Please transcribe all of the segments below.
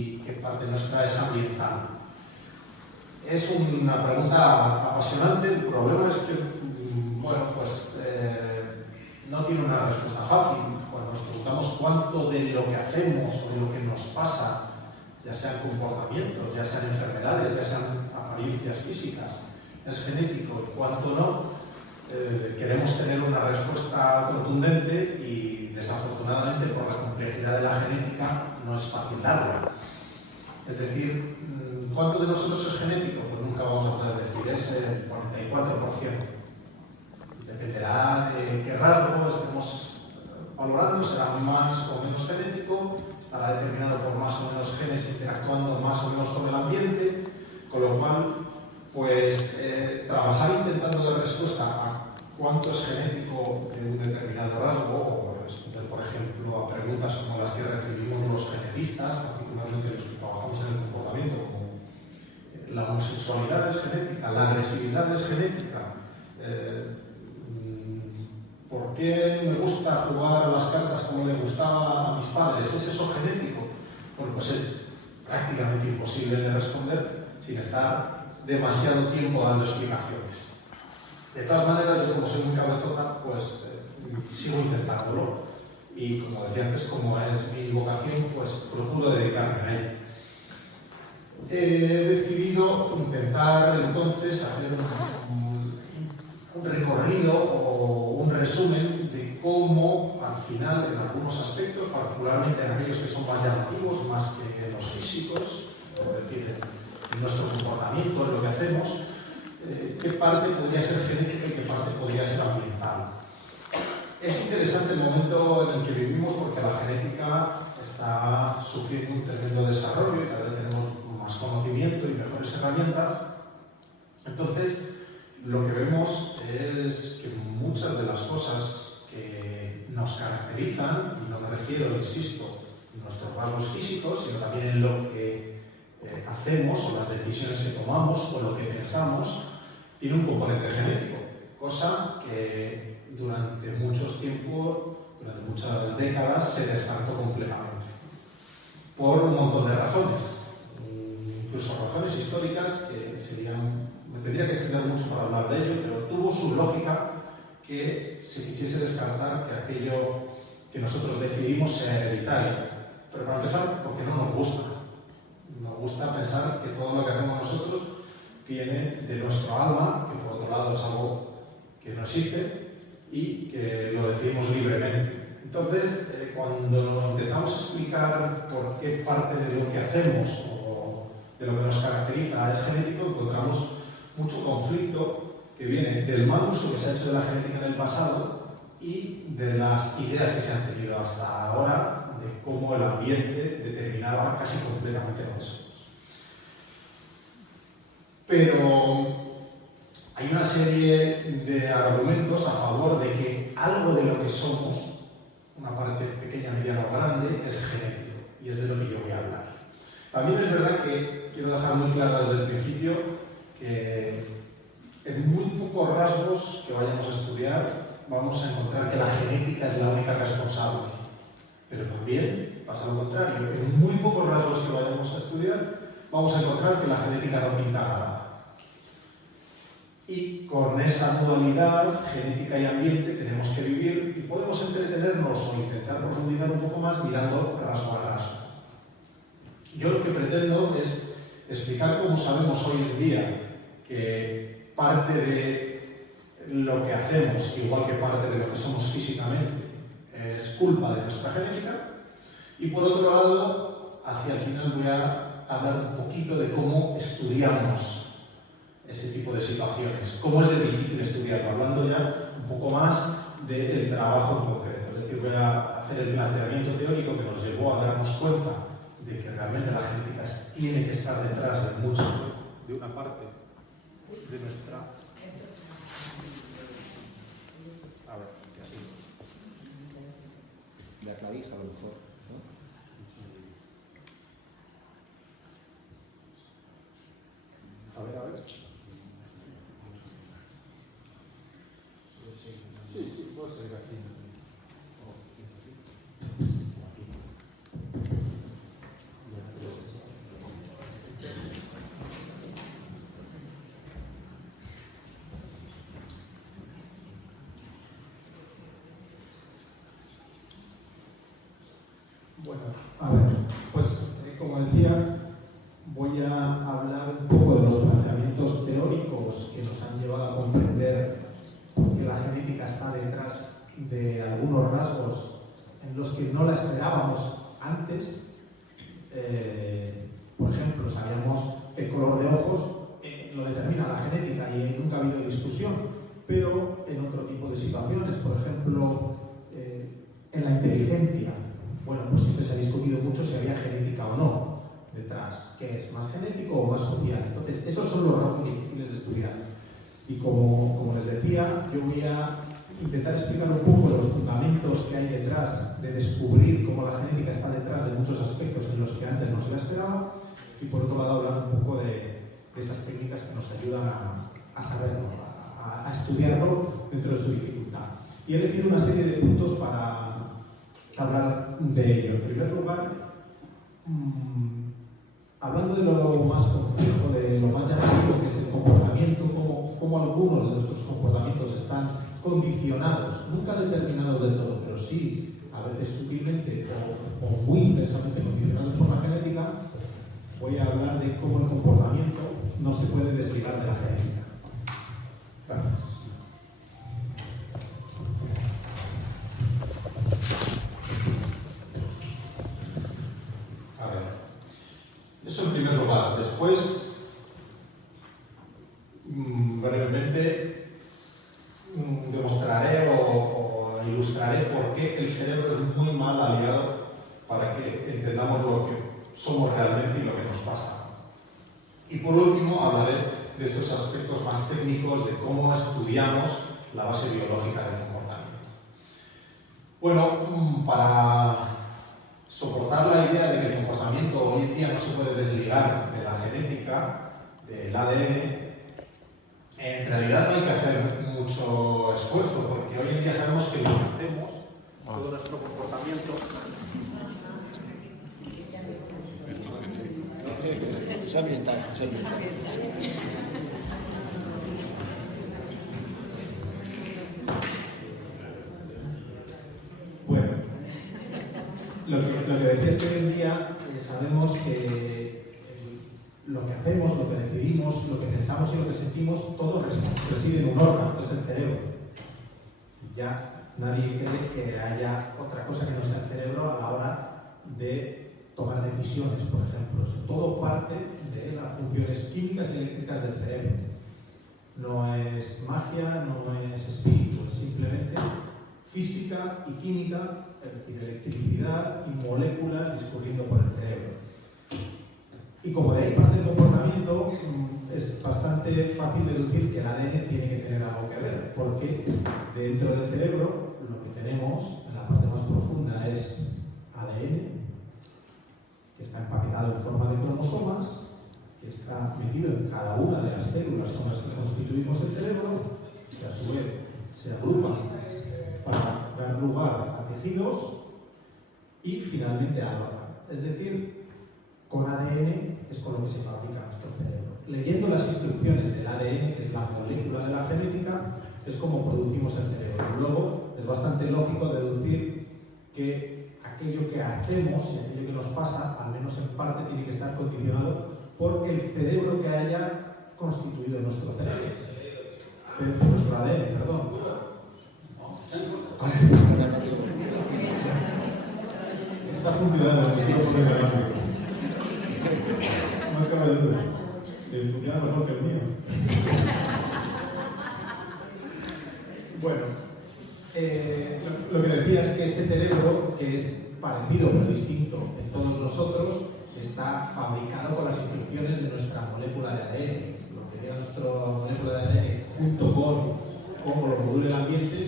y qué parte nuestra es ambiental. Es una pregunta apasionante. El problema es que, bueno, pues no tiene una respuesta fácil. Cuando nos preguntamos cuánto de lo que hacemos o de lo que nos pasa, ya sean comportamientos, ya sean enfermedades, ya sean apariencias físicas, es genético y cuánto no, queremos tener una respuesta contundente y desafortunadamente por la complejidad de la genética no es fácil darla. Es decir, ¿cuánto de nosotros es genético? Pues nunca vamos a poder decir, es el 44%. Dependerá de qué rasgo estemos valorando, será más o menos genético, estará determinado por más o menos genes interactuando más o menos con el ambiente, con lo cual, pues, trabajar intentando dar respuesta a cuánto es genético de un determinado rasgo, o responder, por ejemplo, a preguntas como las que recibimos los genetistas, particularmente los que trabajamos en el comportamiento, como la homosexualidad es genética, la agresividad es genética, ¿por qué me gusta jugar a las cartas como le gustaba a mis padres? ¿Es eso genético? Bueno, pues es prácticamente imposible de responder sin estar demasiado tiempo dando explicaciones. De todas maneras, yo como soy muy cabezota, pues sigo intentándolo. Y como decía antes, como es mi vocación, pues procuro dedicarme a ello. He decidido intentar entonces hacer un recorrido o un resumen de cómo, al final, en algunos aspectos, particularmente en aquellos que son más llamativos, más que los físicos, es decir, en nuestro comportamiento, en lo que hacemos, qué parte podría ser genética y qué parte podría ser ambiental. Es interesante el momento en el que vivimos porque la genética está sufriendo un tremendo desarrollo y cada vez tenemos más conocimiento y mejores herramientas. Entonces, lo que vemos es que muchas de las cosas que nos caracterizan, y no me refiero, insisto, a nuestros rasgos físicos, sino también en lo que hacemos o las decisiones que tomamos o lo que pensamos, tiene un componente genético, cosa que durante muchos tiempos, durante muchas décadas, se descartó completamente. Por un montón de razones, incluso razones históricas que serían, me tendría que extender mucho para hablar de ello, pero tuvo su lógica que se quisiese descartar que aquello que nosotros decidimos sea hereditario. Pero para empezar, porque no nos gusta. Nos gusta pensar que todo lo que hacemos nosotros viene de nuestro alma, que por otro lado es algo que no existe y que lo decidimos libremente. Entonces, cuando intentamos explicar por qué parte de lo que hacemos o de lo que nos caracteriza es genético, encontramos mucho conflicto que viene del mal uso que se ha hecho de la genética en el pasado y de las ideas que se han tenido hasta ahora de cómo el ambiente determinaba casi completamente lo que somos. Pero hay una serie de argumentos a favor de que algo de lo que somos, una parte pequeña, mediana o grande, es genético, y es de lo que yo voy a hablar. También es verdad que quiero dejar muy claro desde el principio que en muy pocos rasgos que vayamos a estudiar vamos a encontrar que la genética es la única responsable. Pero también pasa lo contrario, en muy pocos rasgos que vayamos a estudiar vamos a encontrar que la genética no pinta nada. Y con esa modalidad, genética y ambiente, tenemos que vivir y podemos entretenernos o intentar profundizar un poco más mirando rasgo a rasgo. Yo lo que pretendo es explicar cómo sabemos hoy en día que parte de lo que hacemos, igual que parte de lo que somos físicamente, es culpa de nuestra genética. Y por otro lado, hacia el final voy a hablar un poquito de cómo estudiamos ese tipo de situaciones, cómo es de difícil estudiarlo, hablando ya un poco más del trabajo en concreto. Es decir, voy a hacer el planteamiento teórico que nos llevó a darnos cuenta de que realmente la genética tiene que estar detrás de mucho, de una parte de nuestra... A ver, que así. La clavija a lo mejor, ¿no? A ver. Sí, puede ser aquí. Aquí. Bueno, a ver, pues como decía, voy a hablar un poco de los planteamientos teóricos que nos han llevado a comprender por qué la genética está detrás de algunos rasgos en los que no la esperábamos antes. Por ejemplo, sabíamos que el color de ojos lo determina la genética y nunca ha habido discusión, pero en otro tipo de situaciones, por ejemplo, en la inteligencia, bueno, pues siempre se ha discutido mucho si había genética o no detrás, ¿qué es? ¿Más genético o más social? Entonces, esos son los rasgos difíciles de estudiar. Y como les decía, yo voy a intentar explicar un poco los fundamentos que hay detrás de descubrir cómo la genética está detrás de muchos aspectos en los que antes no se la esperaba, y por otro lado hablar un poco de esas técnicas que nos ayudan a saberlo, a estudiarlo dentro de su dificultad. Y he elegido una serie de puntos para hablar de ello. En primer lugar, hablando de lo más complejo, de lo más llamativo que es el comportamiento, cómo algunos de nuestros comportamientos están condicionados, nunca determinados del todo, pero sí a veces sutilmente o muy intensamente condicionados por la genética, voy a hablar de cómo el comportamiento no se puede desligar de la genética. Gracias. A ver, eso en primer lugar. Después, brevemente, demostraré o ilustraré por qué el cerebro es muy mal aliado para que entendamos lo que somos realmente y lo que nos pasa. Y por último, hablaré de esos aspectos más técnicos de cómo estudiamos la base biológica del comportamiento. Bueno, para soportar la idea de que el comportamiento hoy en día no se puede desligar de la genética, del ADN, en realidad no hay que hacer mucho esfuerzo, porque hoy en día sabemos que lo que hacemos, todo nuestro comportamiento... Es ambiental, es ambiental. Bueno, lo que decía es que hoy en día sabemos que lo que hacemos, lo que decidimos, lo que pensamos y lo que sentimos, todo reside en un órgano, que es el cerebro. Ya nadie cree que haya otra cosa que no sea el cerebro a la hora de tomar decisiones, por ejemplo. Eso todo parte de las funciones químicas y eléctricas del cerebro. No es magia, no es espíritu, es simplemente física y química, es decir, electricidad y moléculas discurriendo por el cerebro. Y como de ahí parte el comportamiento, es bastante fácil deducir que el ADN tiene que tener algo que ver, porque dentro del cerebro lo que tenemos en la parte más profunda es ADN, que está empaquetado en forma de cromosomas, que está metido en cada una de las células con las que constituimos el cerebro, que a su vez se agrupan para dar lugar a tejidos y finalmente a órganos. Es decir, con ADN es con lo que se fabrica nuestro cerebro. Leyendo las instrucciones del ADN, que es la molécula de la genética, es como producimos el cerebro. Luego es bastante lógico deducir que aquello que hacemos y aquello que nos pasa, al menos en parte, tiene que estar condicionado por el cerebro que haya constituido nuestro cerebro. Nuestro ADN, perdón. Está funcionando. Sí, sí. No cabe duda. Funciona mejor que el mío. Bueno, lo que decía es que ese cerebro, que es parecido pero distinto en todos nosotros, está fabricado con las instrucciones de nuestra molécula de ADN. Lo que diga nuestra molécula de ADN junto con cómo lo module el ambiente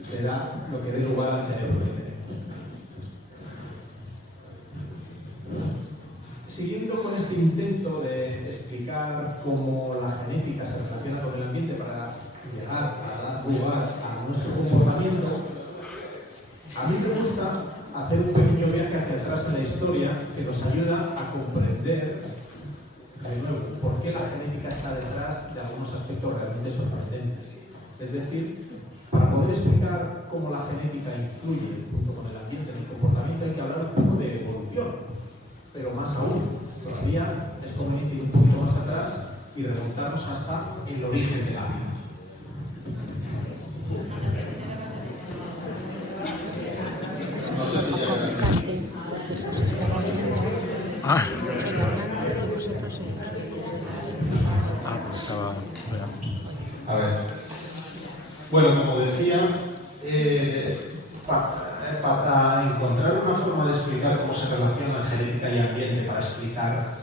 será lo que dé lugar al cerebro que tenemos. Siguiendo con este intento de explicar cómo la genética se relaciona con el ambiente para llegar a dar lugar a nuestro comportamiento, a mí me gusta hacer un pequeño viaje hacia atrás en la historia que nos ayuda a comprender, de nuevo, por qué la genética está detrás de algunos aspectos realmente sorprendentes. Es decir, para poder explicar cómo la genética influye junto con el ambiente en el comportamiento hay que hablar un poco más aún, todavía es conveniente ir un poquito más atrás y remontarnos hasta el origen de la vida. No sé si ya... Pues estaba... A ver. Bueno, como decía, para encontrar una forma de explicar cómo se relacionan genética y ambiente para explicar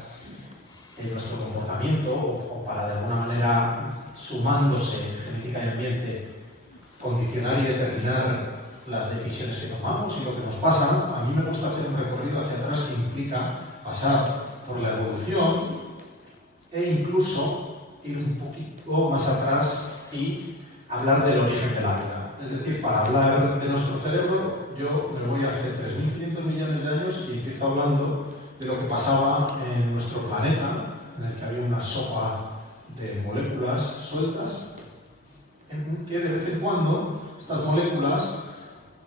nuestro comportamiento o para de alguna manera, sumándose genética y ambiente, condicionar y determinar las decisiones que tomamos y lo que nos pasa, a mí me gusta hacer un recorrido hacia atrás que implica pasar por la evolución e incluso ir un poquito más atrás y hablar del origen de la vida. Es decir, para hablar de nuestro cerebro, yo me voy hace 3.500 millones de años y empiezo hablando de lo que pasaba en nuestro planeta, en el que había una sopa de moléculas sueltas, en que de vez en cuando estas moléculas,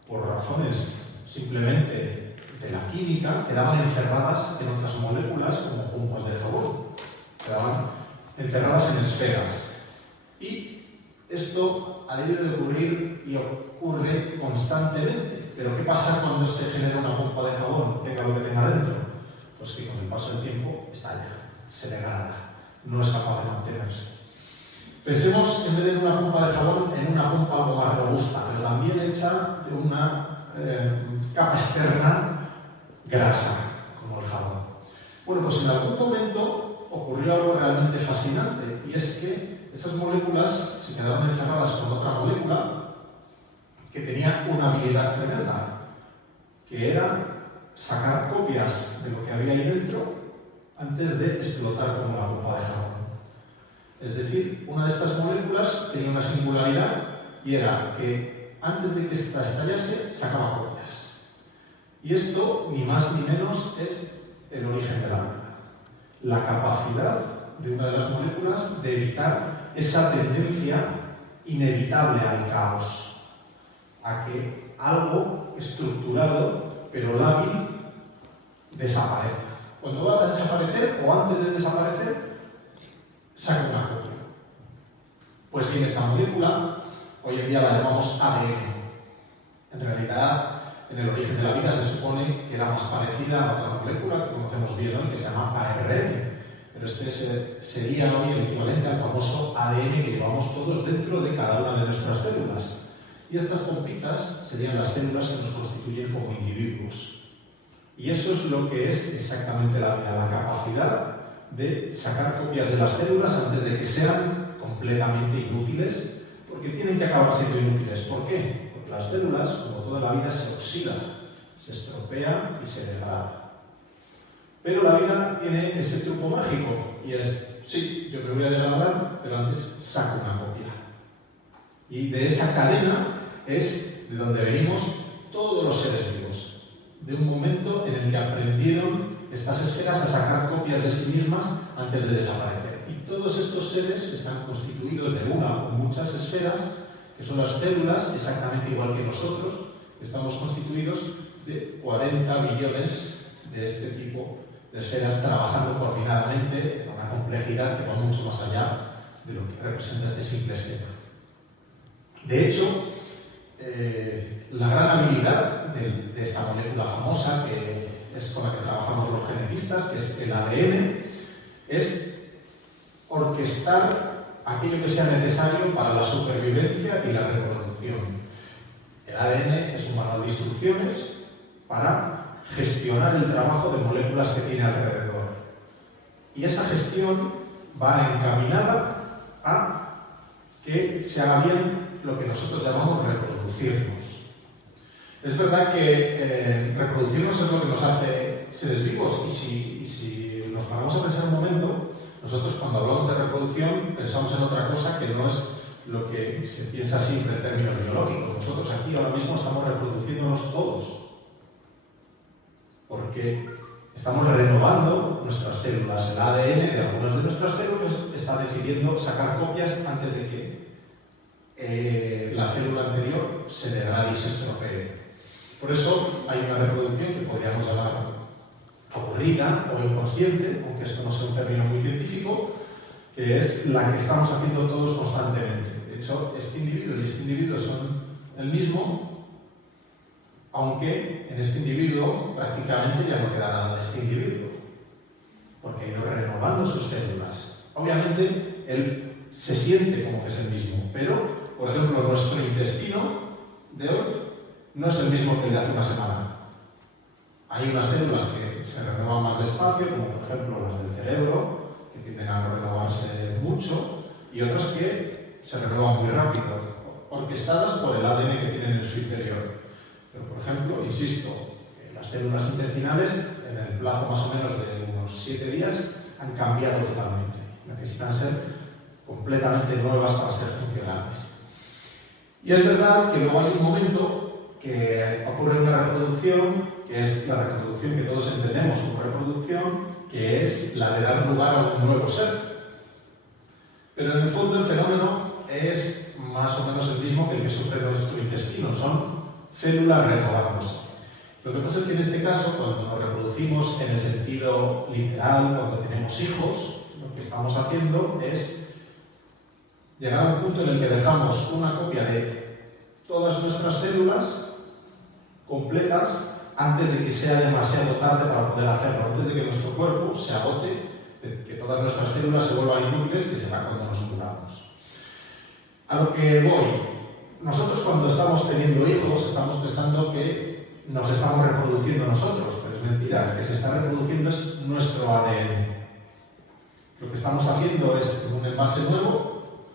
por razones simplemente de la química, quedaban encerradas en otras moléculas como pompas de jabón, quedaban encerradas en esferas. Y esto ha debido de ocurrir y ocurre constantemente. Pero ¿qué pasa cuando se genera una pompa de jabón, tenga lo que tenga dentro? Pues que con el paso del tiempo estalla, se degrada, no es capaz de mantenerse. Pensemos, en vez de una pompa de jabón, en una pompa algo más robusta, pero también hecha de una capa externa grasa, como el jabón. Bueno, pues en algún momento ocurrió algo realmente fascinante, y es que esas moléculas se quedaron encerradas con otra molécula que tenía una habilidad tremenda, que era sacar copias de lo que había ahí dentro antes de explotar como una pompa de jabón. Es decir, una de estas moléculas tenía una singularidad y era que antes de que esta estallase, sacaba copias. Y esto, ni más ni menos, es el origen de la vida. La capacidad de una de las moléculas de evitar esa tendencia inevitable al caos, a que algo estructurado, pero lábil, desaparezca. Cuando va a desaparecer, o antes de desaparecer, saca una copia. Pues bien, esta molécula, hoy en día la llamamos ADN. En realidad, en el origen de la vida se supone que era más parecida a otra molécula que conocemos bien hoy, que se llama ARN. Pero este sería hoy el equivalente al famoso ADN que llevamos todos dentro de cada una de nuestras células. Y estas pompitas serían las células que nos constituyen como individuos. Y eso es lo que es exactamente la vida, la capacidad de sacar copias de las células antes de que sean completamente inútiles, porque tienen que acabar siendo inútiles. ¿Por qué? Porque las células, como toda la vida, se oxidan, se estropean y se degradan. Pero la vida tiene ese truco mágico, y es, sí, yo me voy a degradar, pero antes saco una copia. Y de esa cadena es de donde venimos todos los seres vivos, de un momento en el que aprendieron estas esferas a sacar copias de sí mismas antes de desaparecer. Y todos estos seres están constituidos de una o muchas esferas, que son las células, exactamente igual que nosotros, que estamos constituidos de 40 billones de este tipo de esferas trabajando coordinadamente con una complejidad que va mucho más allá de lo que representa este simple esquema. De hecho, la gran habilidad de esta molécula famosa, que es con la que trabajamos los genetistas, que es el ADN, es orquestar aquello que sea necesario para la supervivencia y la reproducción. El ADN es un manual de instrucciones para gestionar el trabajo de moléculas que tiene alrededor. Y esa gestión va encaminada a que se haga bien lo que nosotros llamamos reproducirnos. Es verdad que reproducirnos es lo que nos hace seres vivos, y si nos paramos a pensar un momento, nosotros cuando hablamos de reproducción pensamos en otra cosa que no es lo que se piensa siempre en términos biológicos. Nosotros aquí ahora mismo estamos reproduciéndonos todos, porque estamos renovando nuestras células. El ADN de algunas de nuestras células está decidiendo sacar copias antes de que la célula anterior se degrade y se estropee. Por eso hay una reproducción que podríamos llamar aburrida o inconsciente, aunque esto no sea un término muy científico, que es la que estamos haciendo todos constantemente. De hecho, este individuo y este individuo son el mismo, aunque en este individuo prácticamente ya no queda nada de este individuo, porque ha ido renovando sus células. Obviamente, él se siente como que es el mismo, pero, por ejemplo, nuestro intestino de hoy no es el mismo que el de hace una semana. Hay unas células que se renuevan más despacio, como por ejemplo las del cerebro, que tienden a renovarse mucho, y otras que se renuevan muy rápido, orquestadas por el ADN que tienen en su interior. Pero, por ejemplo, insisto, las células intestinales, en el plazo más o menos de unos 7 días, han cambiado totalmente. Necesitan ser completamente nuevas para ser funcionales. Y es verdad que luego hay un momento que ocurre una reproducción, que es la reproducción que todos entendemos como reproducción, que es la de dar lugar a un nuevo ser. Pero en el fondo el fenómeno es más o menos el mismo que el que sufre nuestro intestino, son células renovándose. Lo que pasa es que en este caso, cuando nos reproducimos en el sentido literal, cuando tenemos hijos, lo que estamos haciendo es llegar a un punto en el que dejamos una copia de todas nuestras células completas antes de que sea demasiado tarde para poder hacerlo, antes de que nuestro cuerpo se agote, de que todas nuestras células se vuelvan inútiles, que será cuando nos curamos. A lo que voy, nosotros cuando estamos teniendo hijos estamos pensando que nos estamos reproduciendo nosotros, pero es mentira, el que se está reproduciendo es nuestro ADN. Lo que estamos haciendo es, en un envase nuevo,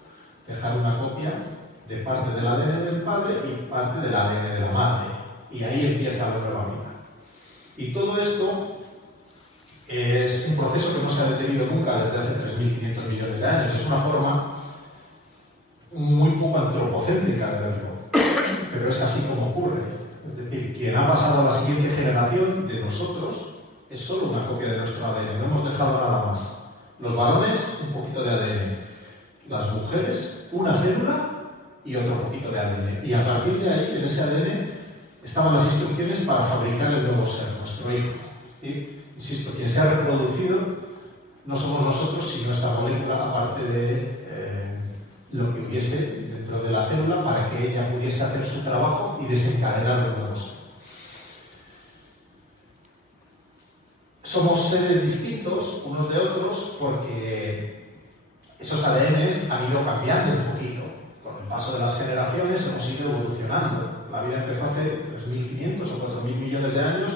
dejar una copia de parte del ADN del padre y parte del ADN de la madre. Y ahí empieza la nueva vida. Y todo esto es un proceso que no se ha detenido nunca desde hace 3.500 millones de años. Es una forma muy poco antropocéntrica de verlo, pero es así como ocurre. Es decir, quien ha pasado a la siguiente generación de nosotros es solo una copia de nuestro ADN, no hemos dejado nada más. Los varones, un poquito de ADN. Las mujeres, una célula y otro poquito de ADN. Y a partir de ahí, en ese ADN, estaban las instrucciones para fabricar el nuevo ser, nuestro hijo. ¿Sí? Insisto, quien se ha reproducido no somos nosotros, sino esta molécula, aparte de lo que hubiese dentro de la célula para que ella pudiese hacer su trabajo y desencadenar el nuevo ser. Somos seres distintos unos de otros porque esos ADNs han ido cambiando un poquito. Con el paso de las generaciones hemos ido evolucionando. La vida empezó hace 3.500 o 4.000 millones de años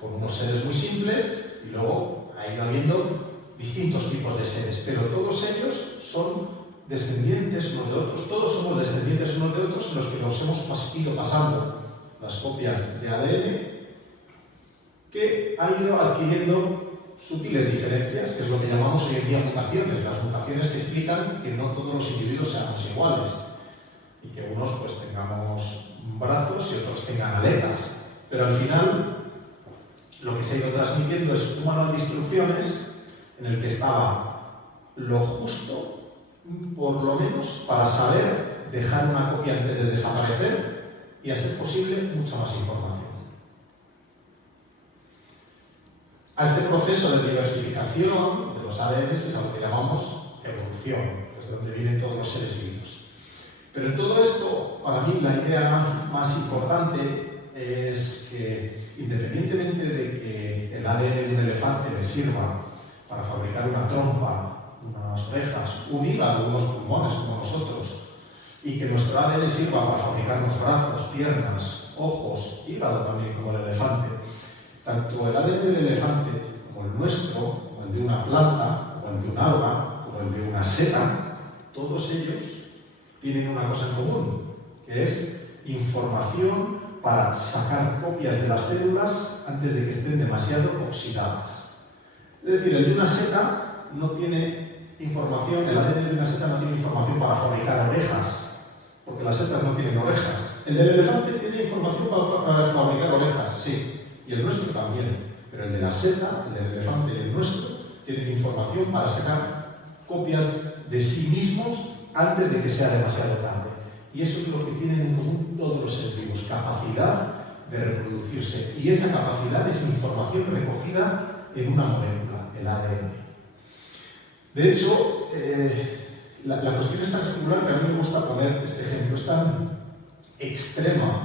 con unos seres muy simples y luego ha ido habiendo distintos tipos de seres, pero todos ellos son descendientes unos de otros. Todos somos descendientes unos de otros en los que nos hemos ido pasando las copias de ADN que han ido adquiriendo sutiles diferencias, que es lo que llamamos hoy en día mutaciones. Las mutaciones que explican que no todos los individuos seamos iguales y que unos pues tengamos brazos y otros tengan aletas, pero al final lo que se ha ido transmitiendo es un manual de instrucciones en el que estaba lo justo, por lo menos, para saber dejar una copia antes de desaparecer y, a ser posible, mucha más información. A este proceso de diversificación de los ADNs es a lo que llamamos evolución, que es donde viven todos los seres vivos. Pero en todo esto, para mí, la idea más importante es que, independientemente de que el ADN de un elefante le sirva para fabricar una trompa, unas orejas, un hígado, unos pulmones como nosotros, y que nuestro ADN sirva para fabricarnos brazos, piernas, ojos, hígado también como el elefante, tanto el ADN del elefante como el nuestro, como el de una planta, como el de un alga, como el de una seta, todos ellos tienen una cosa en común, que es información para sacar copias de las células antes de que estén demasiado oxidadas. Es decir, el de una seta no tiene información, el ADN de una seta no tiene información para fabricar orejas, porque las setas no tienen orejas. El del elefante tiene información para fabricar orejas, sí, y el nuestro también, pero el de la seta, el del elefante y el nuestro tienen información para sacar copias de sí mismos antes de que sea demasiado tarde. Y eso es lo que tienen en común todos los seres vivos, capacidad de reproducirse. Y esa capacidad es información recogida en una molécula, el ADN. De hecho, la cuestión es tan singular que a mí me gusta poner este ejemplo. Es tan extrema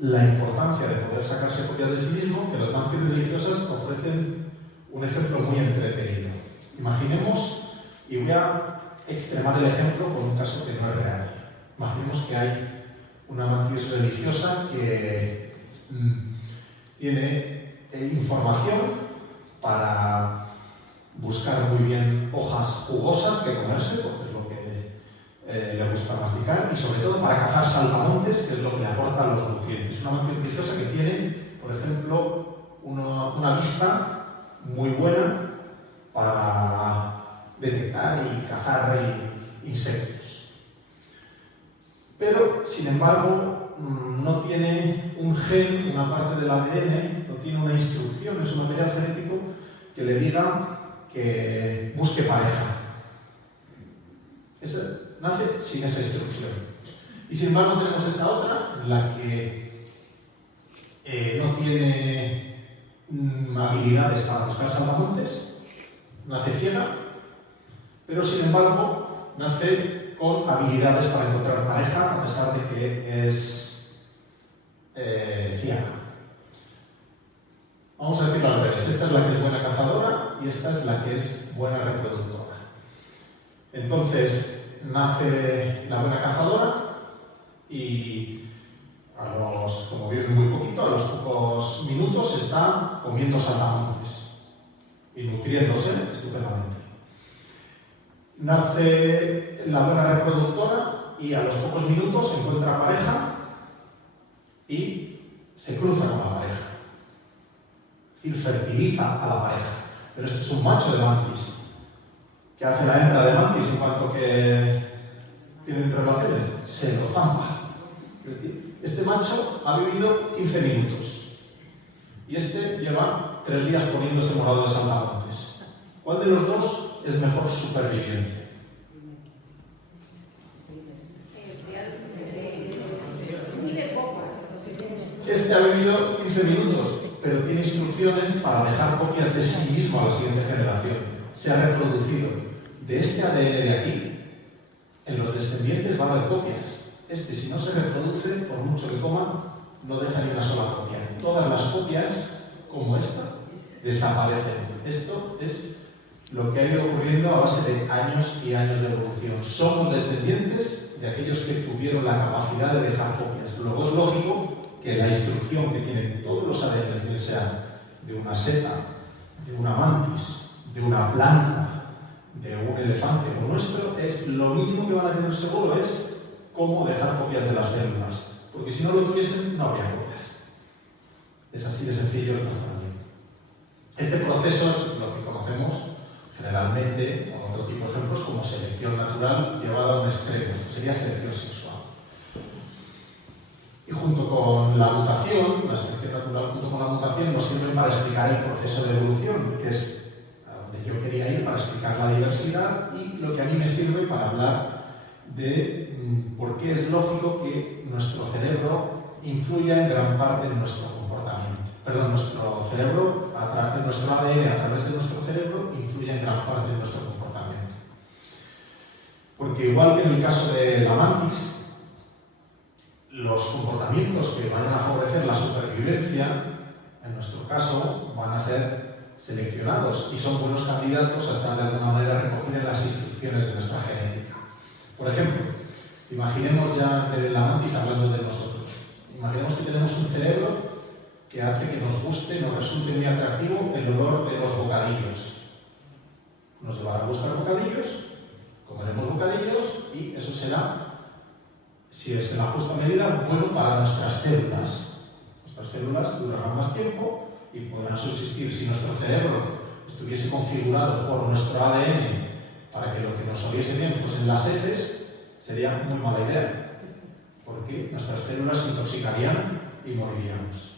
la importancia de poder sacarse copias de sí mismo que las mentes religiosas ofrecen un ejemplo muy entretenido. Imaginemos, y voy a extremar el ejemplo con un caso que no es real. Imaginemos que hay una mantis religiosa que tiene información para buscar muy bien hojas jugosas que comerse, porque es lo que le gusta masticar, y sobre todo para cazar saltamontes, que es lo que le aporta los nutrientes. Una mantis religiosa que tiene, por ejemplo, una vista muy buena para detectar y cazar insectos. Pero, sin embargo, no tiene un gen, una parte del ADN, no tiene una instrucción en su material genético que le diga que busque pareja. Nace sin esa instrucción. Y sin embargo tenemos esta otra, en la que no tiene habilidades para buscar saltamontes, nace ciega, pero sin embargo nace con habilidades para encontrar pareja a pesar de que es ciega. Vamos a decirlo al revés. Esta es la que es buena cazadora y esta es la que es buena reproductora. Entonces, nace la buena cazadora y como vive muy poquito, a los pocos minutos está comiendo saltamontes y nutriéndose estupendamente. Nace la buena reproductora y a los pocos minutos encuentra pareja y se cruza con la pareja. Es decir, fertiliza a la pareja. Pero este es un macho de mantis. ¿Qué hace la hembra de mantis en cuanto que tienen relaciones? Se lo zampa. Es decir, este macho ha vivido 15 minutos y este lleva 3 días poniéndose morado de saltamontes. ¿Cuál de los dos es mejor superviviente? Este ha vivido 15 minutos, pero tiene instrucciones para dejar copias de sí mismo a la siguiente generación. Se ha reproducido. De este ADN de aquí, en los descendientes va a haber copias. Este, si no se reproduce, por mucho que coma, no deja ni una sola copia. Todas las copias, como esta, desaparecen. Esto es lo que ha ido ocurriendo a base de años y años de evolución. Somos descendientes de aquellos que tuvieron la capacidad de dejar copias. Luego es lógico que la instrucción que tienen todos los ADN, bien sea de una seta, de una mantis, de una planta, de un elefante o nuestro, es lo mínimo que van a tener seguro es cómo dejar copias de las células. Porque si no lo tuviesen, no habría copias. Es así de sencillo el razonamiento. Este proceso es lo que conocemos generalmente, con otro tipo de ejemplos, como selección natural llevada a un extremo. Sería selección sexual. Y junto con la mutación, la selección natural junto con la mutación nos sirve para explicar el proceso de evolución, que es a donde yo quería ir para explicar la diversidad y lo que a mí me sirve para hablar de por qué es lógico que nuestro cerebro influya en gran parte en nuestro comportamiento. Perdón, nuestro cerebro, nuestro ADN a través de nuestro cerebro influye en gran parte en nuestro comportamiento. Porque igual que en el caso de la mantis, los comportamientos que vayan a favorecer la supervivencia, en nuestro caso, van a ser seleccionados y son buenos candidatos a estar de alguna manera recogidos en las instrucciones de nuestra genética. Por ejemplo, imaginemos ya de la mantis hablando de nosotros. Imaginemos que tenemos un cerebro que hace que nos guste, nos resulte muy atractivo el olor de los bocadillos. Nos llevará a buscar bocadillos, comeremos bocadillos y eso será, si es en la justa medida, bueno para nuestras células. Nuestras células durarán más tiempo y podrán subsistir. Si nuestro cerebro estuviese configurado por nuestro ADN para que lo que nos oliese bien fuesen las heces, sería muy mala idea, porque nuestras células se intoxicarían y moriríamos.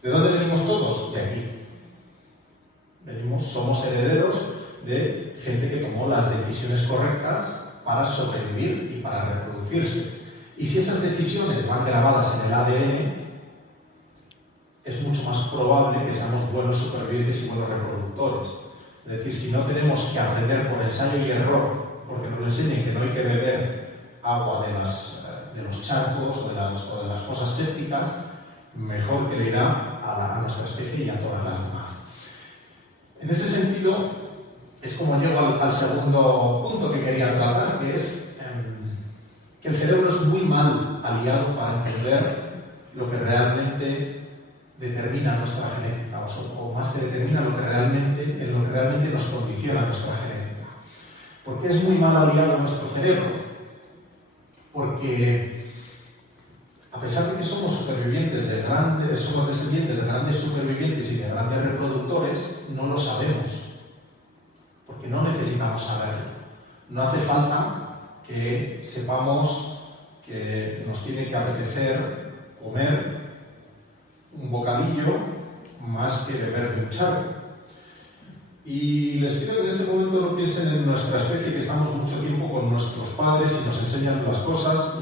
¿De dónde venimos todos? De aquí. Somos herederos de gente que tomó las decisiones correctas para sobrevivir y para reproducirse. Y si esas decisiones van grabadas en el ADN, es mucho más probable que seamos buenos supervivientes y buenos reproductores. Es decir, si no tenemos que aprender por ensayo y error, porque nos enseñen que no hay que beber agua de los charcos o de las fosas sépticas, mejor que le irá a nuestra especie y a todas las demás. En ese sentido, es como llego al segundo punto que quería tratar, que es que el cerebro es muy mal aliado para entender lo que realmente determina nuestra genética, o más que determina lo que realmente nos condiciona nuestra genética. ¿Por qué es muy mal aliado nuestro cerebro? Porque a pesar de que somos somos descendientes de grandes supervivientes y de grandes reproductores, no lo sabemos. Porque no necesitamos saberlo. No hace falta que sepamos que nos tiene que apetecer comer un bocadillo más que beber de un charco. Y les pido que en este momento no piensen en nuestra especie, que estamos mucho tiempo con nuestros padres y nos enseñan las cosas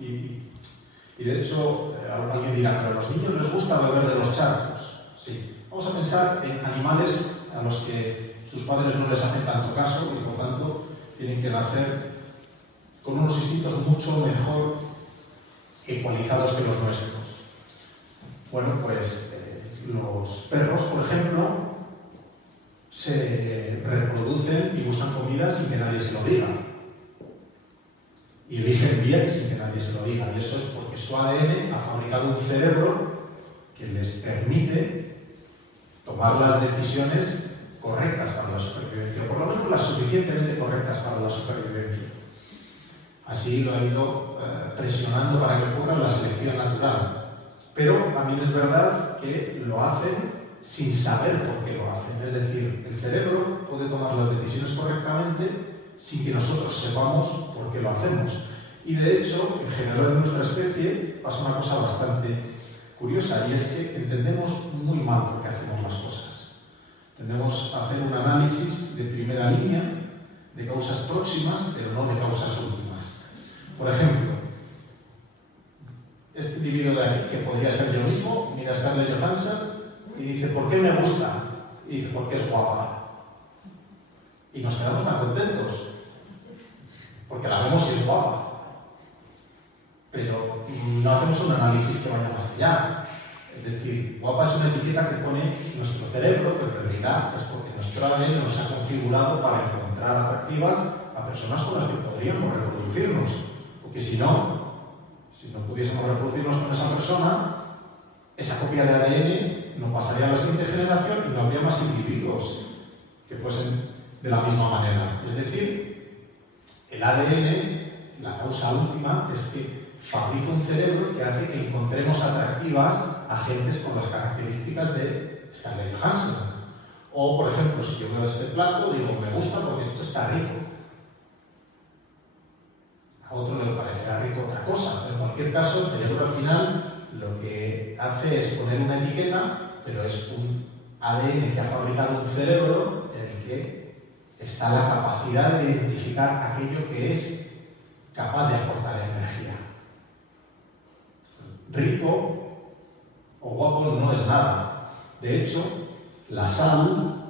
y de hecho alguien dirá, pero a los niños les gusta beber de los charcos. Sí. Vamos a pensar en animales a los que sus padres no les hacen tanto caso y por tanto tienen que nacer con unos instintos mucho mejor ecualizados que los nuestros. Bueno, pues los perros, por ejemplo, se reproducen y buscan comida sin que nadie se lo diga. Y eligen bien sin que nadie se lo diga. Y eso es porque su ADN ha fabricado un cerebro que les permite tomar las decisiones correctas para la supervivencia, o por lo menos las suficientemente correctas para la supervivencia. Así lo ha ido presionando para que ocurra la selección natural. Pero también es verdad que lo hacen sin saber por qué lo hacen. Es decir, el cerebro puede tomar las decisiones correctamente sin que nosotros sepamos por qué lo hacemos. Y de hecho, en general en nuestra especie pasa una cosa bastante curiosa, y es que entendemos muy mal por qué hacemos las cosas. Tendemos a hacer un análisis de primera línea de causas próximas, pero no de causas últimas. Por ejemplo, este individuo de aquí, que podría ser yo mismo, mira a Scarlett Johansson y dice, ¿por qué me gusta? Y dice, porque es guapa. Y nos quedamos tan contentos, porque la vemos y es guapa. Pero no hacemos un análisis que vaya más allá. Es decir, guapa es una etiqueta que pone nuestro cerebro, pero en realidad es porque nuestro ADN nos ha configurado para encontrar atractivas a personas con las que podríamos reproducirnos. Porque si no pudiésemos reproducirnos con esa persona, esa copia de ADN no pasaría a la siguiente generación y no habría más individuos que fuesen de la misma manera. Es decir, el ADN, la causa última, es que fabrica un cerebro que hace que encontremos atractivas a gentes con las características de Scarlett Johansson. O, por ejemplo, si yo veo este plato, digo, me gusta porque esto está rico. A otro le parecerá rico otra cosa. En cualquier caso, el cerebro al final lo que hace es poner una etiqueta, pero es un ADN que ha fabricado un cerebro en el que está la capacidad de identificar aquello que es capaz de aportar energía. Rico o guapo no es nada. De hecho, la sal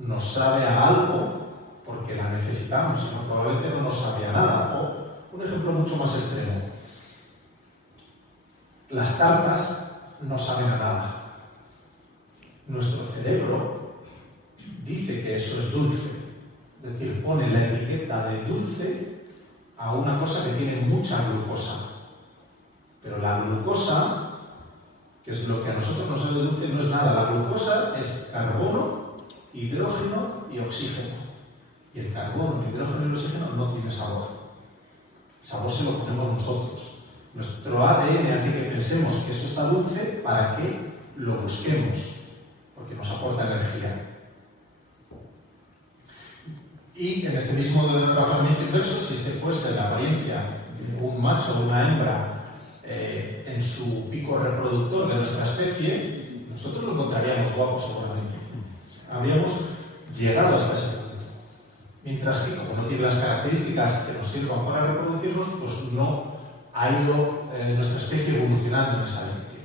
nos sabe a algo porque la necesitamos, sino probablemente no nos sabe a nada. O un ejemplo mucho más extremo. Las tartas no saben a nada. Nuestro cerebro dice que eso es dulce. Es decir, pone la etiqueta de dulce a una cosa que tiene mucha glucosa. Pero la glucosa, que es lo que a nosotros nos sabe dulce, no es nada. La glucosa es carbono, hidrógeno y oxígeno. Y el carbono, el hidrógeno y el oxígeno no tiene sabor. El sabor se lo ponemos nosotros. Nuestro ADN hace que pensemos que eso está dulce para que lo busquemos, porque nos aporta energía. Y en este mismo modelo de razonamiento inverso, si este fuese la apariencia de un macho o una hembra en su pico reproductor de nuestra especie, nosotros lo encontraríamos guapo seguramente. Habríamos llegado hasta ese punto. Mientras que, como no tiene las características que nos sirvan para reproducirnos, pues no ha ido nuestra especie evolucionando en esa dirección.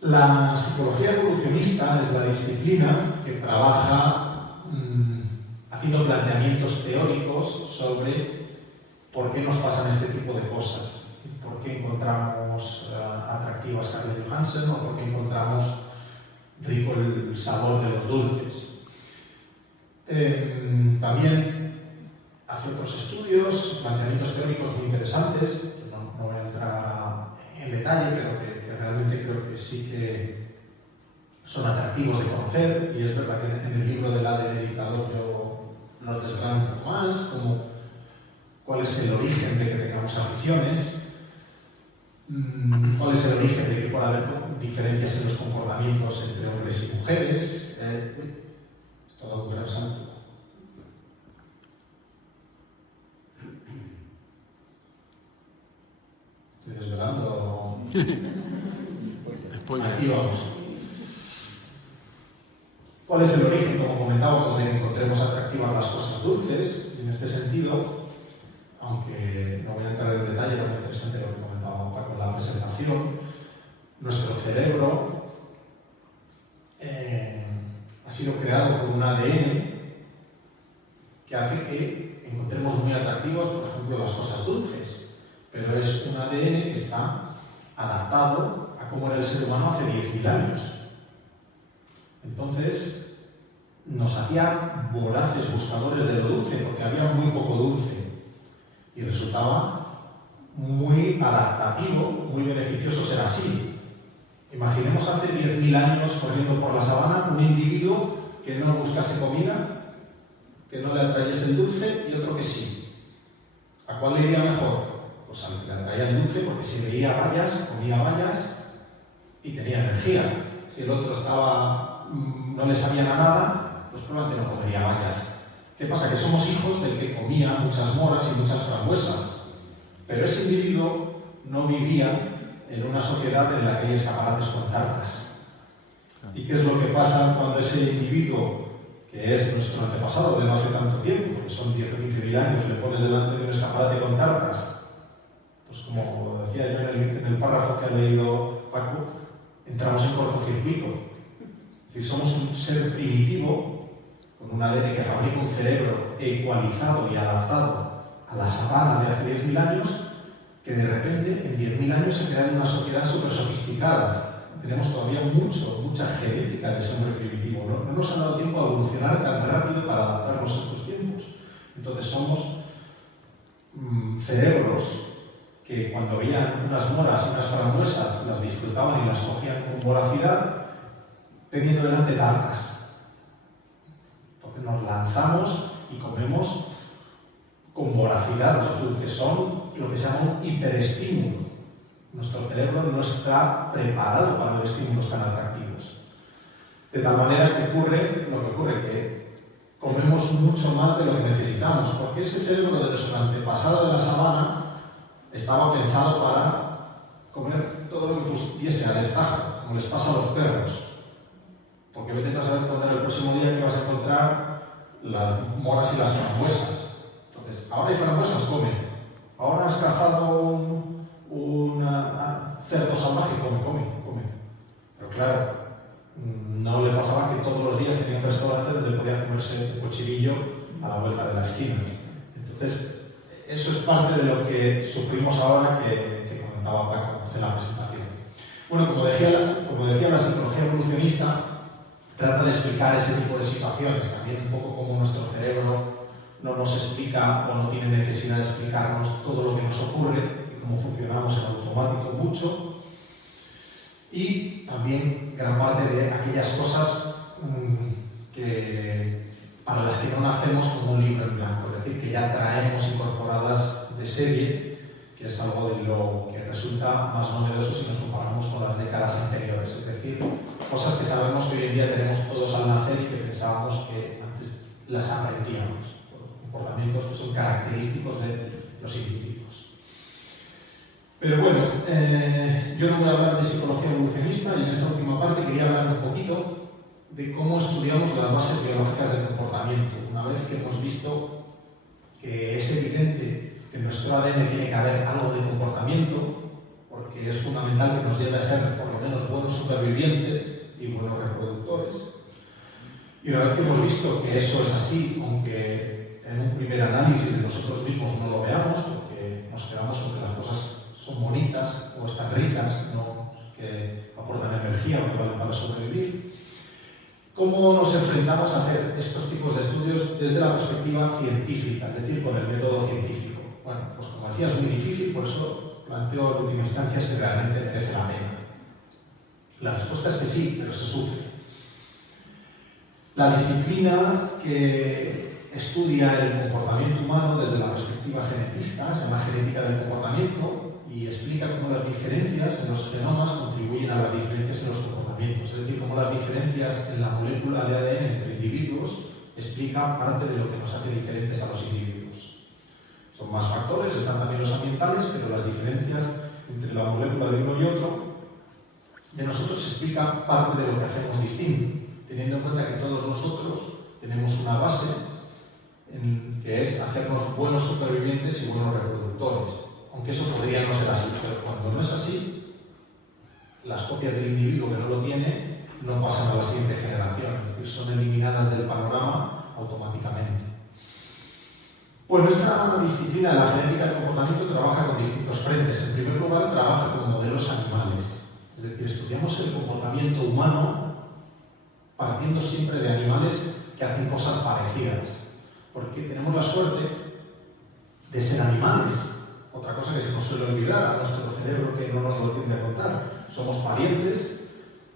La psicología evolucionista es la disciplina que trabaja haciendo planteamientos teóricos sobre por qué nos pasan este tipo de cosas, por qué encontramos atractivas Scarlett Johansson o por qué encontramos rico el sabor de los dulces. También hace otros estudios, planteamientos teóricos muy interesantes, no voy a entrar en detalle, pero que realmente creo que sí que son atractivos de conocer, y es verdad que en el libro del ADN dictador yo los desgrano un poco más, como cuál es el origen de que tengamos aficiones, cuál es el origen de que pueda haber diferencias en los comportamientos entre hombres y mujeres. Es todo un gran santo. Estoy desvelando. Aquí vamos. ¿Cuál es el origen, como comentábamos, de que encontremos atractivas las cosas dulces? En este sentido, aunque no voy a entrar en detalle, era muy interesante lo que comentaba Paco en la presentación, nuestro cerebro ha sido creado por un ADN que hace que encontremos muy atractivas, por ejemplo, las cosas dulces, pero es un ADN que está adaptado a cómo era el ser humano hace 10.000 años. Entonces, nos hacía voraces buscadores de lo dulce, porque había muy poco dulce, y resultaba muy adaptativo, muy beneficioso ser así. Imaginemos hace 10.000 años corriendo por la sabana un individuo que no buscase comida, que no le atrayese el dulce, y otro que sí. ¿A cuál le iría mejor? Pues al que le atraía el dulce, porque si veía bayas, comía bayas y tenía energía. Si el otro no le sabía nada, pues probablemente no comería bayas. ¿Qué pasa? Que somos hijos del que comía muchas moras y muchas frambuesas, pero ese individuo no vivía en una sociedad en la que hay escaparates con tartas. ¿Y qué es lo que pasa cuando ese individuo, que es nuestro antepasado de no hace tanto tiempo, porque son 10 o 15.000 años, le pones delante de un escaparate con tartas? Pues como decía yo en el párrafo que ha leído Paco, entramos en cortocircuito. Es decir, somos un ser primitivo, con un ADN que fabrica un cerebro ecualizado y adaptado a la sabana de hace 10.000 años, que de repente en 10.000 años se crea una sociedad súper sofisticada. Tenemos todavía mucha genética de ese hombre primitivo. No nos han dado tiempo a evolucionar tan rápido para adaptarnos a estos tiempos. Entonces somos cerebros que cuando veían unas moras y unas frambuesas las disfrutaban y las cogían con voracidad, teniendo delante tartas. Entonces nos lanzamos y comemos con voracidad los dulces. Son lo que se llama un hiperestímulo. Nuestro cerebro no está preparado para los estímulos tan atractivos. De tal manera que ocurre lo que ocurre, que comemos mucho más de lo que necesitamos, porque ese cerebro de nuestro antepasado de la sabana estaba pensado para comer todo lo que pudiese a destajo, como les pasa a los perros. Porque vete a saber cuándo era el próximo día que vas a encontrar las moras y las frambuesas. Entonces, ahora hay frambuesas, come. Ahora has cazado un cerdo salvaje, come. Pero claro, no le pasaba que todos los días tenía un restaurante donde podía comerse un cochinillo a la vuelta de la esquina. Entonces, eso es parte de lo que sufrimos ahora que comentaba Paco en la presentación. Bueno, como decía, la psicología evolucionista trata de explicar ese tipo de situaciones, también un poco como nuestro cerebro no nos explica o no tiene necesidad de explicarnos todo lo que nos ocurre y cómo funcionamos en automático mucho. Y también gran parte de aquellas cosas para las que no nacemos como un libro en blanco, es decir, que ya traemos incorporadas de serie, que es algo de lo que resulta más novedoso si nos comparamos con las décadas anteriores. Es decir, cosas que sabemos que hoy en día tenemos todos al nacer y que pensábamos que antes las aprendíamos, comportamientos que son característicos de los individuos. Pero bueno, yo no voy a hablar de psicología evolucionista y en esta última parte quería hablar un poquito de cómo estudiamos las bases biológicas del comportamiento. Una vez que hemos visto que es evidente que en nuestro ADN tiene que haber algo de comportamiento, porque porque es fundamental que nos lleve a ser por lo menos buenos supervivientes y buenos reproductores. Y una vez que hemos visto que eso es así, aunque en un primer análisis de nosotros mismos no lo veamos, porque nos quedamos con que las cosas son bonitas o están ricas, no que aportan energía o que valen para sobrevivir, ¿cómo nos enfrentamos a hacer estos tipos de estudios desde la perspectiva científica, es decir, con el método científico? Bueno, pues como decía, es muy difícil, por eso planteo en última instancia si realmente merece la pena. La respuesta es que sí, pero se sufre. La disciplina que estudia el comportamiento humano desde la perspectiva genetista se llama genética del comportamiento y explica cómo las diferencias en los genomas contribuyen a las diferencias en los comportamientos, es decir, cómo las diferencias en la molécula de ADN entre individuos explica parte de lo que nos hace diferentes a los individuos. Son más factores, están también los ambientales, pero las diferencias entre la molécula de uno y otro de nosotros explica parte de lo que hacemos distinto, teniendo en cuenta que todos nosotros tenemos una base que es hacernos buenos supervivientes y buenos reproductores, aunque eso podría no ser así, pero cuando no es así, las copias del individuo que no lo tiene no pasan a la siguiente generación, es decir, son eliminadas del panorama automáticamente. Bueno, esta disciplina de la genética del comportamiento trabaja con distintos frentes. En primer lugar, trabaja con modelos animales, es decir, estudiamos el comportamiento humano partiendo siempre de animales que hacen cosas parecidas, porque tenemos la suerte de ser animales. Otra cosa que se nos suele olvidar a nuestro cerebro, que no nos lo tiende a contar. Somos parientes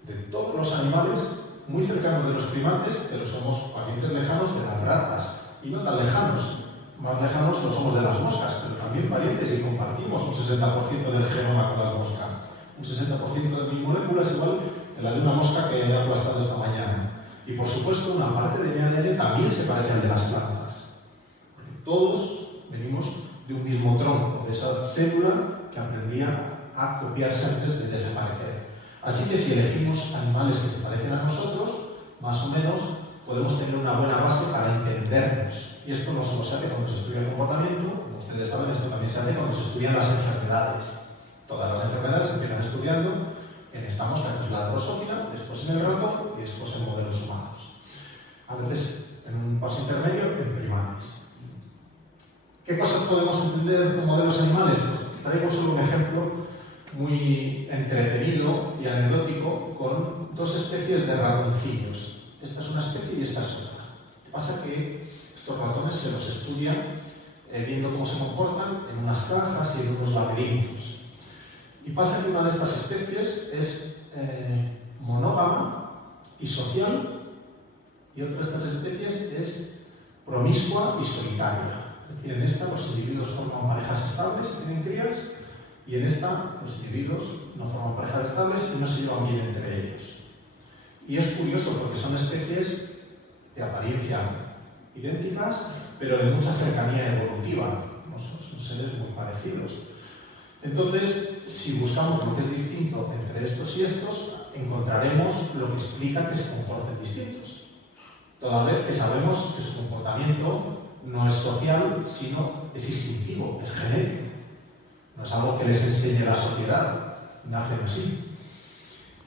de todos los animales, muy cercanos de los primates, pero somos parientes lejanos de las ratas, y no tan lejanos. Más lejanos lo somos de las moscas, pero también parientes y compartimos un 60% del genoma con las moscas. Un 60% de mi molécula es igual que la de una mosca que he aplastado esta mañana. Y por supuesto, una parte de mi ADN también se parece al de las plantas. Porque todos venimos de un mismo tronco, de esa célula que aprendía a copiarse antes de desaparecer. Así que si elegimos animales que se parecen a nosotros, más o menos podemos tener una buena base para entendernos. Y esto no solo se hace cuando se estudia el comportamiento, como ustedes saben, esto también se hace cuando se estudian las enfermedades. Todas las enfermedades se empiezan estudiando en esta mosca, que es la drosófila, después en el ratón y después en modelos humanos. A veces en un paso intermedio en primates. ¿Qué cosas podemos entender con modelos animales? Pues traigo solo un ejemplo muy entretenido y anecdótico con dos especies de ratoncillos. Esta es una especie y esta es otra. Lo que pasa es que estos ratones se los estudia viendo cómo se comportan en unas cajas y en unos laberintos. Y pasa que una de estas especies es monógama y social, y otra de estas especies es promiscua y solitaria. Es decir, en esta los individuos forman parejas estables y tienen crías, y en esta los individuos no forman parejas estables y no se llevan bien entre ellos. Y es curioso porque son especies de apariencia idénticas, pero de mucha cercanía evolutiva. Son seres muy parecidos. Entonces, si buscamos lo que es distinto entre estos y estos, encontraremos lo que explica que se comporten distintos. Toda vez que sabemos que su comportamiento no es social, sino es instintivo, es genético. No es algo que les enseñe la sociedad, nacen así.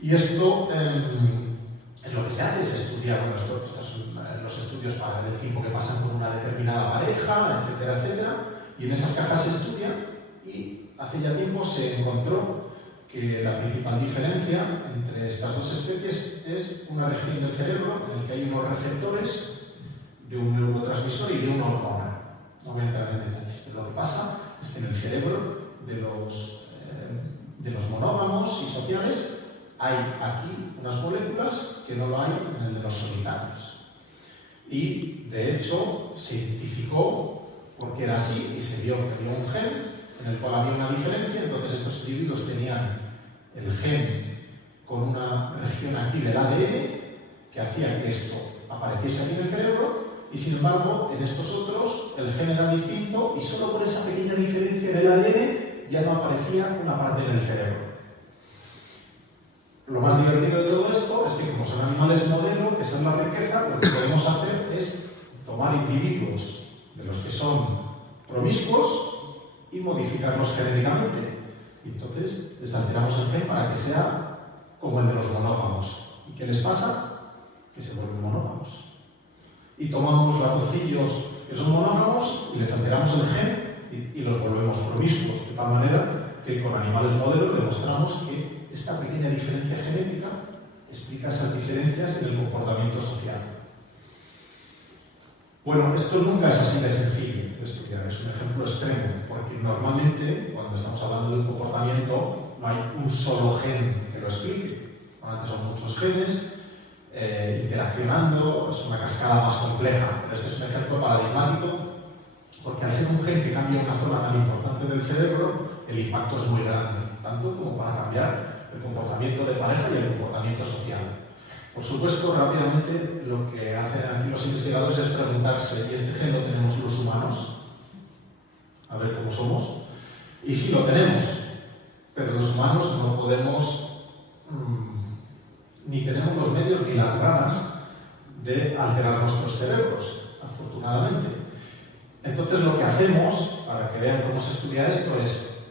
Y esto es lo que se hace, se estudia, bueno, estos son los estudios para el tiempo que pasan con una determinada pareja, etcétera, etcétera, y en esas cajas se estudia, y hace ya tiempo se encontró que la principal diferencia entre estas dos especies es una región del cerebro en la que hay unos receptores de un neurotransmisor y de una hormona. No voy a entrar en detalles, pero lo que pasa es que en el cerebro de los monógamos y sociales hay aquí unas moléculas que no lo hay en el de los solitarios. Y, de hecho, se identificó porque era así y se vio que había un gen en el cual había una diferencia. Entonces estos individuos tenían el gen con una región aquí del ADN que hacía que esto apareciese aquí en el cerebro, y sin embargo en estos otros el gen era distinto y solo por esa pequeña diferencia del ADN ya no aparecía una parte en el cerebro. Lo más divertido de todo esto es que, como son animales modelo, que esa es la riqueza, lo que podemos hacer es tomar individuos de los que son promiscuos y modificarlos genéticamente. Y entonces les alteramos el gen para que sea como el de los monógamos. ¿Y qué les pasa? Que se vuelven monógamos. Y tomamos ratoncillos que son monógamos y les alteramos el gen y los volvemos promiscuos. De tal manera que con animales modelos demostramos que esta pequeña diferencia genética explica esas diferencias en el comportamiento social. Bueno, esto nunca es así de sencillo de estudiar, es un ejemplo extremo, porque normalmente cuando estamos hablando de un comportamiento no hay un solo gen que lo explique. Normalmente son muchos genes interaccionando, es una cascada más compleja, pero este es un ejemplo paradigmático porque al ser un gen que cambia una zona tan importante del cerebro, el impacto es muy grande, tanto como para cambiar el comportamiento de pareja y el comportamiento social. Por supuesto, rápidamente lo que hacen aquí los investigadores es preguntarse, ¿y este gen lo tenemos los humanos? A ver cómo somos. Y sí lo tenemos, pero los humanos no podemos, ni tenemos los medios ni las ganas de alterar nuestros cerebros, afortunadamente. Entonces lo que hacemos, para que vean cómo se estudia esto, es,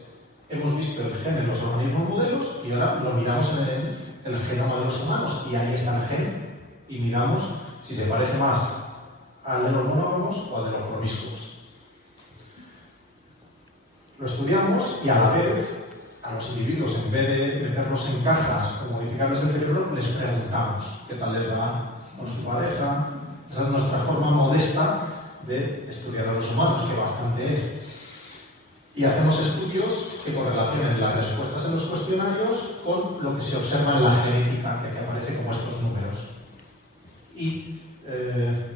hemos visto el gen en los organismos modelos y ahora lo miramos en el genoma de los humanos y ahí está el gen y miramos si se parece más al de los monógamos o al de los promiscuos. Lo estudiamos y a la vez a los individuos, en vez de meterlos en cajas o modificarles el cerebro, les preguntamos qué tal les va con su pareja. Esa es nuestra forma modesta de estudiar a los humanos, que bastante es. Y hacemos estudios que correlacionen las respuestas en los cuestionarios con lo que se observa en la genética, que aquí aparece como estos números. Y,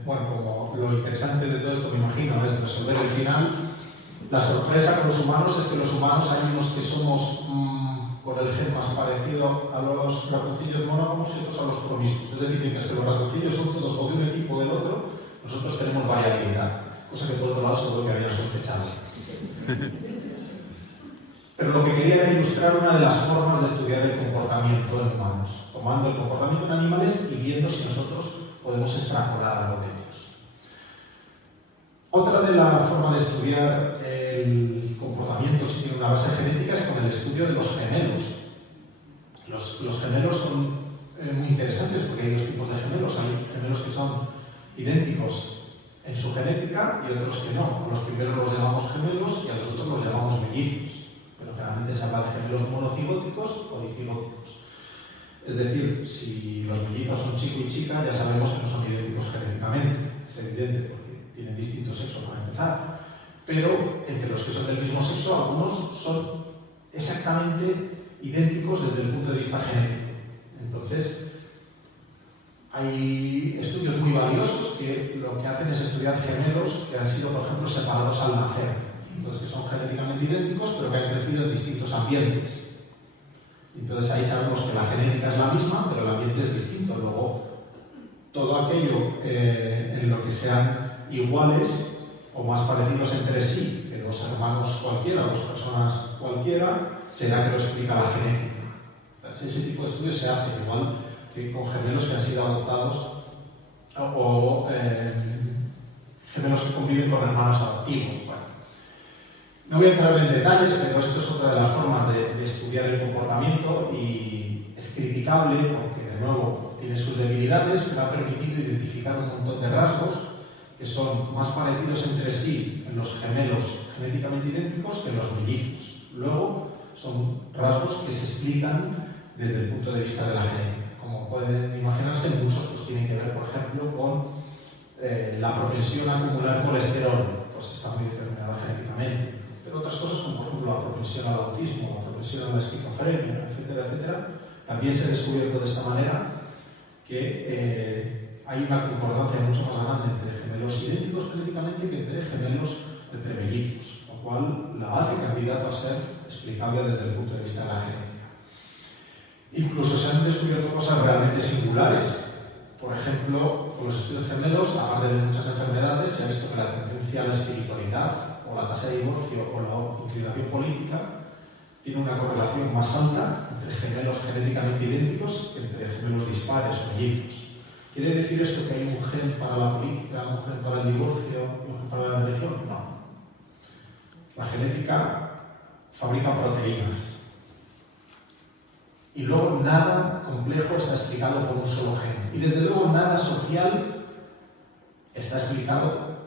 bueno, como lo interesante de todo esto, me imagino, es resolver el final. La sorpresa con los humanos es que los humanos hay unos que somos con el gen más parecido a los ratoncillos monógamos y otros a los promiscuos. Es decir, mientras que los ratoncillos son todos o de un equipo o del otro, nosotros tenemos variabilidad, cosa que por otro lado seguro que había sospechado. Pero lo que quería era ilustrar una de las formas de estudiar el comportamiento en humanos, tomando el comportamiento en animales y viendo si nosotros podemos extrapolar algo de ellos. Otra de las formas de estudiar el comportamiento si tiene una base genética es con el estudio de los gemelos. Los gemelos son muy interesantes porque hay dos tipos de gemelos. Hay gemelos que son idénticos en su genética y otros que no. A los primeros los llamamos gemelos y a los otros los llamamos mellizos. Pero generalmente se habla de gemelos monocigóticos o dicigóticos. Es decir, si los mellizos son chico y chica, ya sabemos que no son idénticos genéticamente. Es evidente porque tienen distinto sexo para empezar. Pero entre los que son del mismo sexo, algunos son exactamente idénticos desde el punto de vista genético. Entonces, hay estudios muy valiosos que lo que hacen es estudiar gemelos que han sido, por ejemplo, separados al nacer. Entonces, que son genéticamente idénticos, pero que han crecido en distintos ambientes. Entonces, ahí sabemos que la genética es la misma, pero el ambiente es distinto. Luego, todo aquello en lo que sean iguales o más parecidos entre sí que dos hermanos cualquiera, dos personas cualquiera, será que lo explica la genética. Entonces, ese tipo de estudios se hace igual que con gemelos que han sido adoptados o gemelos que conviven con hermanos adoptivos. Bueno, no voy a entrar en detalles, pero esto es otra de las formas de estudiar el comportamiento y es criticable porque, de nuevo, tiene sus debilidades, pero ha permitido identificar un montón de rasgos que son más parecidos entre sí en los gemelos genéticamente idénticos que en los mellizos. Luego, son rasgos que se explican desde el punto de vista de la genética. Como pueden imaginarse, muchos pues, tienen que ver, por ejemplo, con la propensión a acumular colesterol, pues está muy determinada genéticamente. Pero otras cosas, como por ejemplo la propensión al autismo, la propensión a la esquizofrenia, etcétera, etcétera, también se ha descubierto de esta manera que hay una concordancia mucho más grande entre gemelos idénticos genéticamente que entre mellizos, lo cual la hace candidato a ser explicable desde el punto de vista de la genética. Incluso se han descubierto cosas realmente singulares. Por ejemplo, con los estudios gemelos, aparte de muchas enfermedades, se ha visto que la tendencia a la espiritualidad o la tasa de divorcio o la inclinación política tiene una correlación más alta entre gemelos genéticamente idénticos que entre gemelos dispares o mellizos. ¿Quiere decir esto que hay un gen para la política, un gen para el divorcio y un gen para la religión? No. La genética fabrica proteínas Y luego nada complejo está explicado por un solo gen. Y desde luego nada social está explicado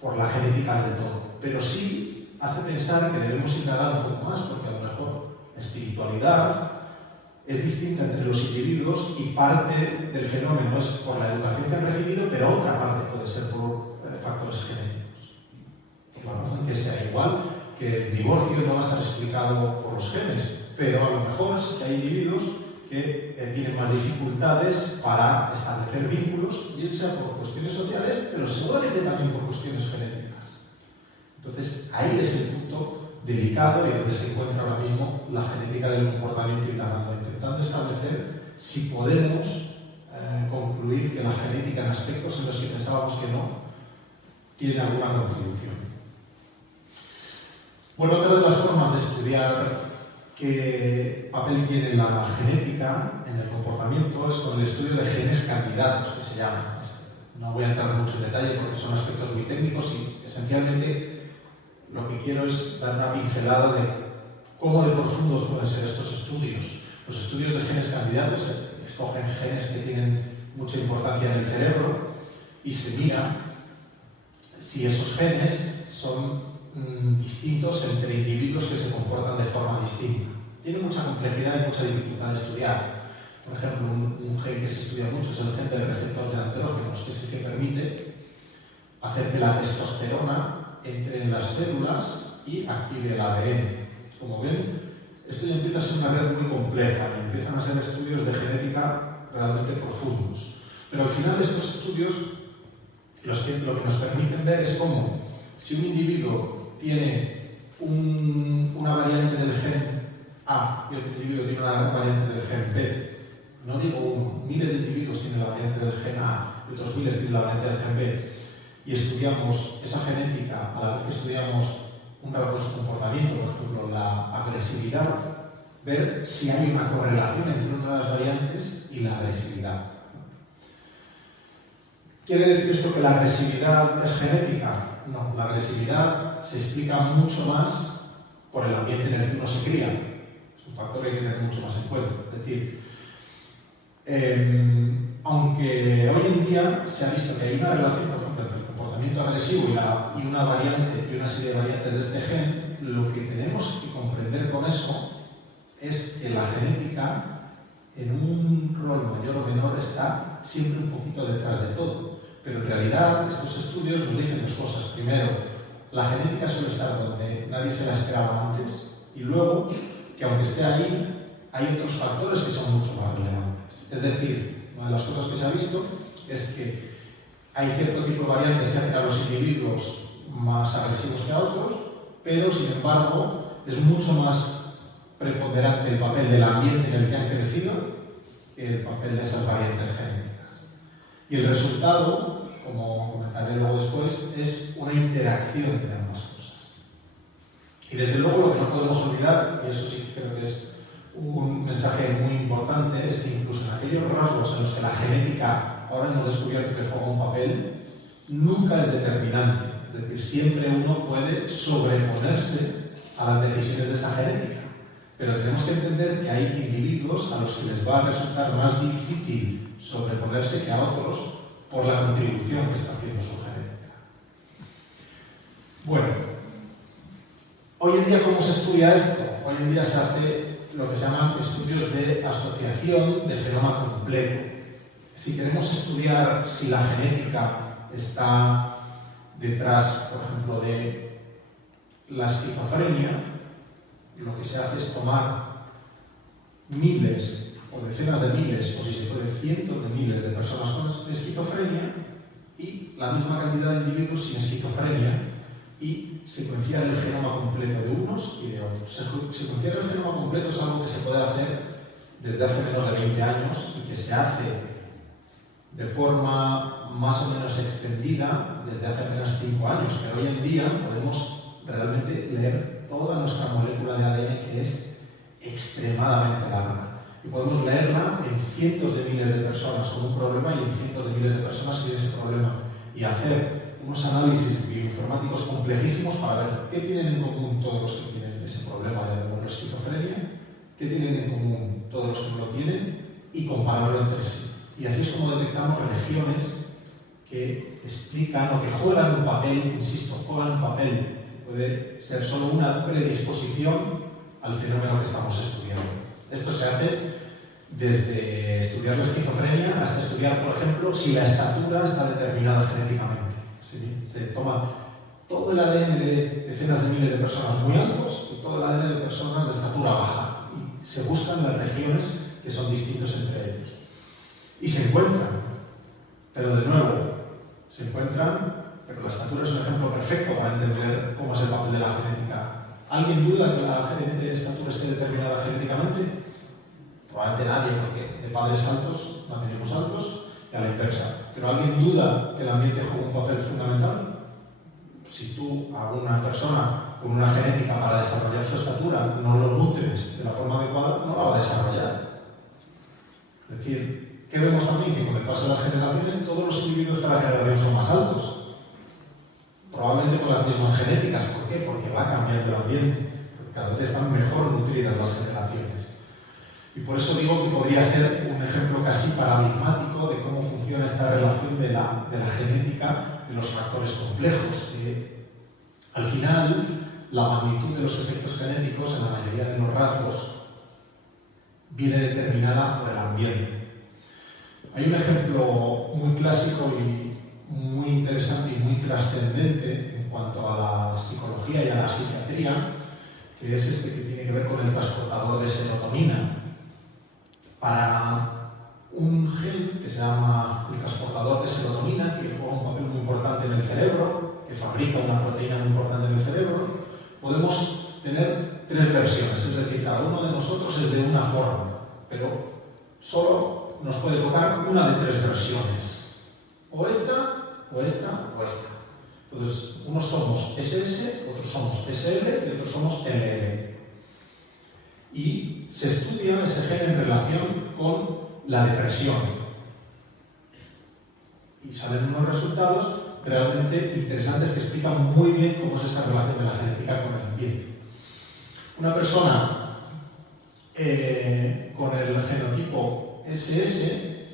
por la genética del todo. Pero sí hace pensar que debemos indagar un poco más, porque a lo mejor la espiritualidad es distinta entre los individuos y parte del fenómeno es por la educación que han recibido, pero otra parte puede ser por factores genéticos. Por la razón que sea igual, que el divorcio no va a estar explicado por los genes, pero a lo mejor sí que hay individuos que tienen más dificultades para establecer vínculos, bien sea por cuestiones sociales, pero seguramente también por cuestiones genéticas. Entonces, ahí es el punto delicado y donde se encuentra ahora mismo la genética del comportamiento intentando establecer si podemos concluir que la genética en aspectos en los que pensábamos que no tiene alguna contribución. Bueno, otra de las formas de estudiar qué papel tiene la genética en el comportamiento es con el estudio de genes candidatos, que se llama. No voy a entrar mucho en detalle porque son aspectos muy técnicos y esencialmente lo que quiero es dar una pincelada de cómo de profundos pueden ser estos estudios. Los estudios de genes candidatos se escogen genes que tienen mucha importancia en el cerebro y se mira si esos genes son distintos entre individuos que se comportan de forma distinta. Tiene mucha complejidad y mucha dificultad de estudiar. Por ejemplo, un gen que se estudia mucho es el gen del receptor de andrógenos, que es el que permite hacer que la testosterona entre en las células y active el ADN. Como ven, esto ya empieza a ser una red muy compleja y empiezan a ser estudios de genética realmente profundos. Pero al final estos estudios lo que nos permiten ver es cómo si un individuo tiene una variante del gen A y otro individuo tiene una variante del gen B, no digo uno, miles de individuos tienen la variante del gen A y otros miles tienen la variante del gen B, y estudiamos esa genética a la vez que estudiamos un rasgo de su comportamiento, por ejemplo la agresividad, ver si hay una correlación entre una de las variantes y la agresividad. ¿Quiere decir esto que la agresividad es genética? No, la agresividad se explica mucho más por el ambiente en el que uno se cría. Es un factor que hay que tener mucho más en cuenta. Es decir, aunque hoy en día se ha visto que hay una relación, por ejemplo, entre el comportamiento agresivo y una variante y una serie de variantes de este gen, lo que tenemos que comprender con eso es que la genética, en un rol mayor o menor, está siempre un poquito detrás de todo. Pero en realidad estos estudios nos dicen dos cosas. Primero, la genética suele estar donde nadie se la esperaba antes, y luego, que aunque esté ahí, hay otros factores que son mucho más relevantes. Es decir, una de las cosas que se ha visto es que hay cierto tipo de variantes que hacen a los individuos más agresivos que a otros, pero sin embargo es mucho más preponderante el papel del ambiente en el que han crecido que el papel de esas variantes genéticas. Y el resultado, como comentaré luego después, es una interacción de ambas cosas. Y desde luego lo que no podemos olvidar, y eso sí creo que es un mensaje muy importante, es que incluso en aquellos rasgos en los que la genética ahora hemos descubierto que juega un papel, nunca es determinante. Es decir, siempre uno puede sobreponerse a las decisiones de esa genética. Pero tenemos que entender que hay individuos a los que les va a resultar más difícil sobreponerse que a otros por la contribución que está haciendo su genética. Bueno, hoy en día, ¿cómo se estudia esto? Hoy en día se hace lo que se llaman estudios de asociación de genoma completo. Si queremos estudiar si la genética está detrás, por ejemplo, de la esquizofrenia, lo que se hace es tomar miles o decenas de miles, o si se puede cientos de miles de personas con esquizofrenia y la misma cantidad de individuos sin esquizofrenia y secuenciar el genoma completo de unos y de otros. Secuenciar el genoma completo es algo que se puede hacer desde hace menos de 20 años y que se hace de forma más o menos extendida desde hace apenas 5 años, pero hoy en día podemos realmente leer toda nuestra molécula de ADN, que es extremadamente larga. Y podemos leerla en cientos de miles de personas con un problema y en cientos de miles de personas sin ese problema. Y hacer unos análisis bioinformáticos complejísimos para ver qué tienen en común todos los que tienen ese problema de la esquizofrenia, qué tienen en común todos los que no lo tienen y compararlo entre sí. Y así es como detectamos regiones que explican o que juegan un papel, insisto, juegan un papel que puede ser solo una predisposición al fenómeno que estamos estudiando. Esto se hace desde estudiar la esquizofrenia hasta estudiar, por ejemplo, si la estatura está determinada genéticamente. ¿Sí? Se toma todo el ADN de decenas de miles de personas muy altos y todo el ADN de personas de estatura baja. Y se buscan las regiones que son distintos entre ellos. Y se encuentran, pero de nuevo, se encuentran, pero la estatura es un ejemplo perfecto para entender cómo es el papel de la genética. ¿Alguien duda que la estatura esté determinada genéticamente? Probablemente nadie, porque de padres altos nacemos altos y a la inversa. ¿Pero alguien duda que el ambiente juega un papel fundamental? Si tú a una persona con una genética para desarrollar su estatura no lo nutres de la forma adecuada, no la va a desarrollar. Es decir, ¿qué vemos también? Que con el paso de las generaciones todos los individuos de la generación son más altos. Probablemente con las mismas genéticas. ¿Por qué? Porque va cambiando el ambiente. Porque cada vez están mejor nutridas las generaciones. Y por eso digo que podría ser un ejemplo casi paradigmático de cómo funciona esta relación de la genética de los factores complejos. Al final, la magnitud de los efectos genéticos en la mayoría de los rasgos viene determinada por el ambiente. Hay un ejemplo muy clásico y muy interesante y muy trascendente en cuanto a la psicología y a la psiquiatría, que es este que tiene que ver con el transportador de serotonina. Para un gen que se llama el transportador de serotonina, que juega un papel muy importante en el cerebro, que fabrica una proteína muy importante en el cerebro, podemos tener tres versiones, es decir, cada uno de nosotros es de una forma, pero solo nos puede tocar una de tres versiones. O esta, o esta, o esta. Entonces, unos somos SS, otros somos SL y otros somos LL. Y se estudia ese gen en relación con la depresión. Y salen unos resultados realmente interesantes que explican muy bien cómo es esa relación de la genética con el ambiente. Una persona con el genotipo SS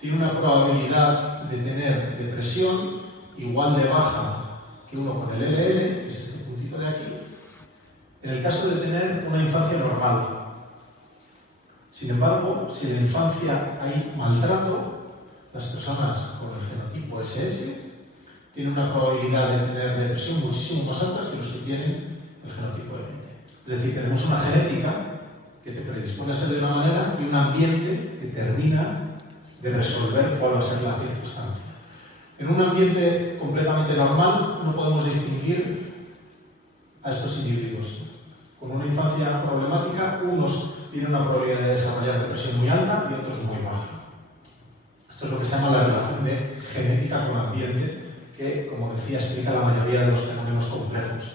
tiene una probabilidad de tener depresión igual de baja que uno con el LL, que es este puntito de aquí, en el caso de tener una infancia normal. Sin embargo, si en la infancia hay maltrato, las personas con el genotipo SS tienen una probabilidad de tener depresión muchísimo más alta que los que tienen el genotipo LL. Es decir, tenemos una genética que te predispone a ser de una manera y un ambiente que termina de resolver cuál va a ser la circunstancia. En un ambiente completamente normal no podemos distinguir a estos individuos. Con una infancia problemática, unos tienen una probabilidad de desarrollar depresión muy alta y otros muy baja. Esto es lo que se llama la relación de genética con ambiente, que, como decía, explica la mayoría de los fenómenos complejos.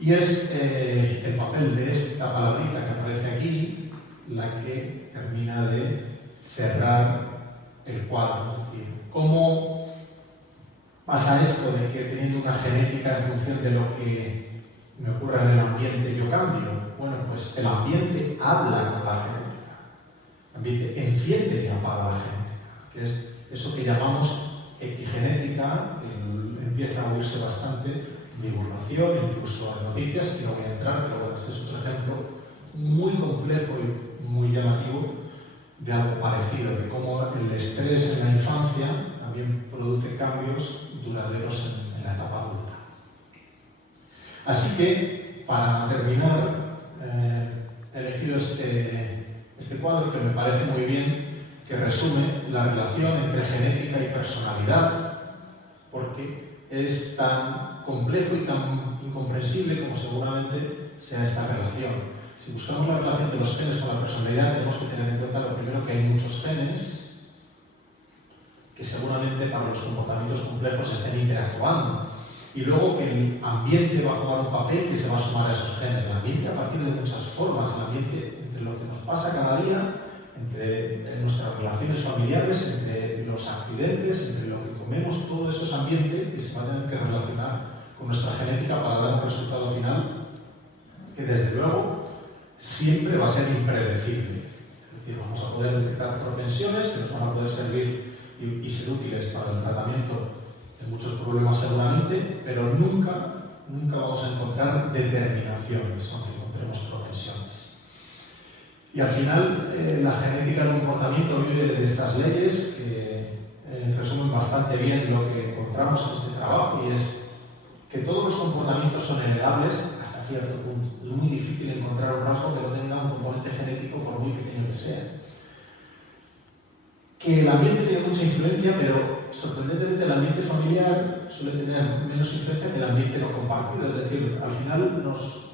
Y es el papel de esta palabrita que aparece aquí la que termina de cerrar el cuadro. Es decir, ¿cómo pasa esto de que teniendo una genética en función de lo que me ocurra en el ambiente yo cambio? Bueno, pues el ambiente habla con la genética. El ambiente enciende y apaga la genética, que es eso que llamamos epigenética, que empieza a oírse bastante divulgación, incluso en noticias, que no voy a entrar, pero bueno, este es otro ejemplo muy complejo y muy llamativo de algo parecido, de cómo el estrés en la infancia también produce cambios duraderos en la etapa adulta. Así que, para terminar, he elegido este cuadro que me parece muy bien, que resume la relación entre genética y personalidad, porque es tan complejo y tan incomprensible como seguramente sea esta relación. Si buscamos la relación de los genes con la personalidad, tenemos que tener en cuenta lo primero que hay muchos genes que seguramente para los comportamientos complejos estén interactuando. Y luego que el ambiente va a jugar un papel que se va a sumar a esos genes. El ambiente a partir de muchas formas, el ambiente entre lo que nos pasa cada día, entre nuestras relaciones familiares, entre los accidentes, entre lo que comemos, todo eso es ambiente que se va a tener que relacionar con nuestra genética para dar un resultado final que desde luego siempre va a ser impredecible. Es decir, vamos a poder detectar propensiones que nos van a poder servir y ser útiles para el tratamiento de muchos problemas seguramente, pero nunca vamos a encontrar determinaciones, aunque encontremos propensiones. Y al final, la genética del comportamiento vive de estas leyes que resumen bastante bien lo que encontramos en este trabajo, y es que todos los comportamientos son heredables hasta cierto punto. Es muy difícil encontrar un rasgo que no tenga un componente genético, por muy pequeño que sea. Que el ambiente tiene mucha influencia, pero sorprendentemente el ambiente familiar suele tener menos influencia que el ambiente no compartido. Es decir, al final nos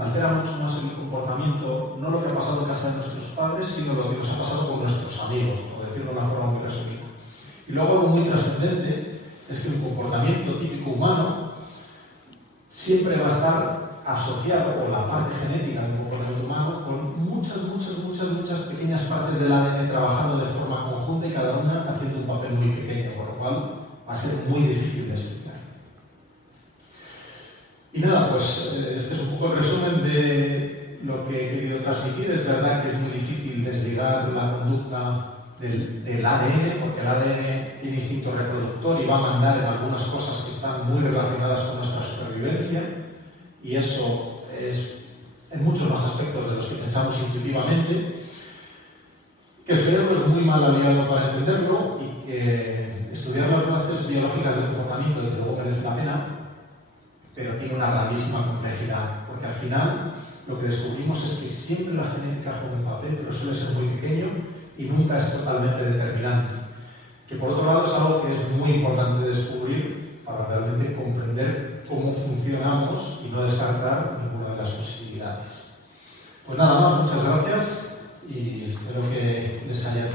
altera mucho más el comportamiento, no lo que ha pasado en casa de nuestros padres, sino lo que nos ha pasado con nuestros amigos, por decirlo de una forma muy resumida. Y luego algo muy trascendente es que un comportamiento típico humano siempre va a estar asociado, o la parte genética del comportamiento humano, con muchas pequeñas partes del ADN trabajando de forma conjunta y cada una haciendo un papel muy pequeño, por lo cual va a ser muy difícil de explicar. Y nada, pues este es un poco el resumen de lo que he querido transmitir. Es verdad que es muy difícil desligar la conducta del ADN, porque el ADN tiene instinto reproductor y va a mandar en algunas cosas que están muy relacionadas con nuestra supervivencia, y eso es en muchos más aspectos de los que pensamos intuitivamente, que el cerebro es muy mal aliado para entenderlo y que estudiar las bases biológicas del comportamiento desde luego merece la pena, pero tiene una grandísima complejidad, porque al final lo que descubrimos es que siempre la genética juega un papel, pero suele ser muy pequeño y nunca es totalmente determinante. Que por otro lado es algo que es muy importante descubrir para realmente comprender cómo funcionamos y no descartar ninguna de las posibilidades. Pues nada más, muchas gracias y espero que les haya